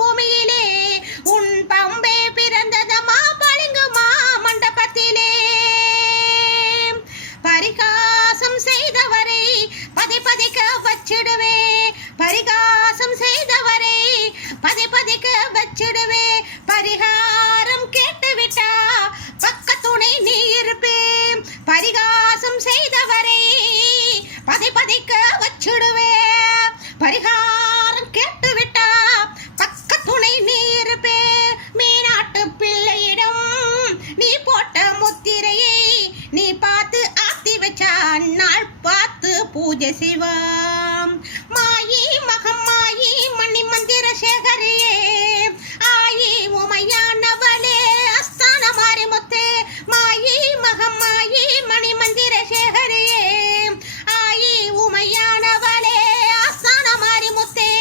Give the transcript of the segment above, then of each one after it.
பூமியிலே உன் பம்பே பிறந்ததமா பளிங்குமா மண்டபத்திலே. பரிகாசம் செய்தவரை பதிக்க வச்சிடுவே, பரிகாசம் செய்தவரை பதிக்க வச்சிடுவே. பரிகாரம் கேட்டுவிட்டா பக்கத்துணை நீ இருப்பே, பரிகாசம் செய்தவரை பதிக்க வச்சிடுவே. பரிகாரம் கேட்டுவிட்டா பக்கத்துணை நீ இருப்பே. மீனாட்டு பிள்ளையிடம் நீ போட்ட முத்திரையை நீ பார்த்து ஆத்தி வச்சா நாள் பார்த்து பூஜை செய்வாம். மாயி மகமாயி மணி மந்திர சேகரியே, ஆயி உமையானவளே அஸ்தான மாரிமுத்தே. மாயி மகமாயி மணி மந்திர சேகரியே, ஆயி உமையானவளே அஸ்தான மாரிமுத்தே.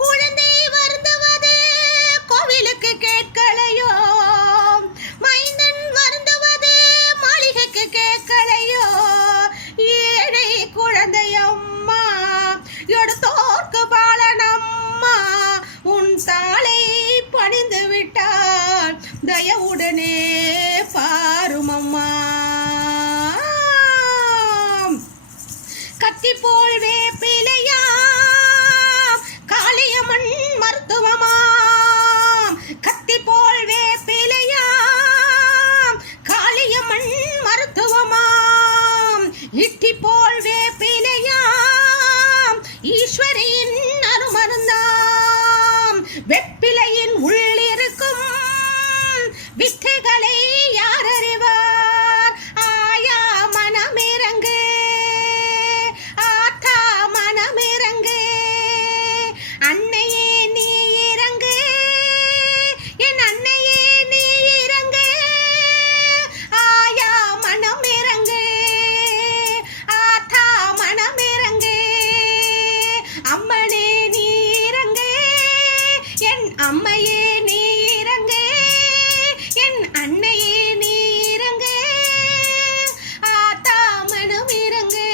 குழந்தை வருந்துவது கோவிலுக்கு கேட்கலையோ, மைந்தன் வருந்துவது மாளிகைக்கு கேட்கலையோ. ஏழை குழந்தையம்மா எடுத்தோர்க்கு பாலனம்மா, உன் தாளை பணிந்து விட்டால் தயவுடனே பாருமம்மா. கத்தி போல் வேப்பிலையாம் காளியம்மன் மருத்துவமாம், கத்தி போல் வேப்பிலையாம் காளியம்மன் மருத்துவமாம். இட்டி போல் வேப்பிலையாம் ஈஸ்வரியின் அருமருந்தாம். வெப்பிலையின் உள்ளிருக்கும் வித்தைகளை யார் அறிவார்? ஆயா மனமிறங்கு, ஆத்தா மனமிறங்கு, அன்னையே நீ இறங்கு, என் அன்னையே நீ இறங்கு. ஆயா மனமிறங்கு, ஆத்தா மனமிறங்கு, அம்மனே நீ இறங்கு, என் அம்மையே நீ இறங்கு, என் அன்னையே நீ இறங்கு. ஆத்தா மனமிறங்கு,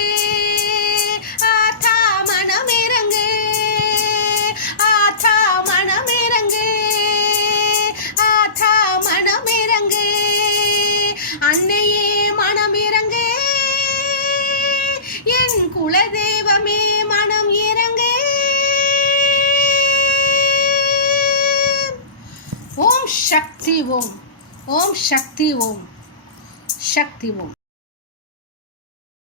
ஆத்தா மனமிறங்கு, ஆத்தா மனமிறங்கு, ஆத்தா மனமிறங்கு, அன்னையே மனமிறங்கு, என் குலதெய்வமே மனம் இறங்கு. ஓம் சக்தி ஓம், ஓம் சக்தி ஓம், சக்தி ஓம்.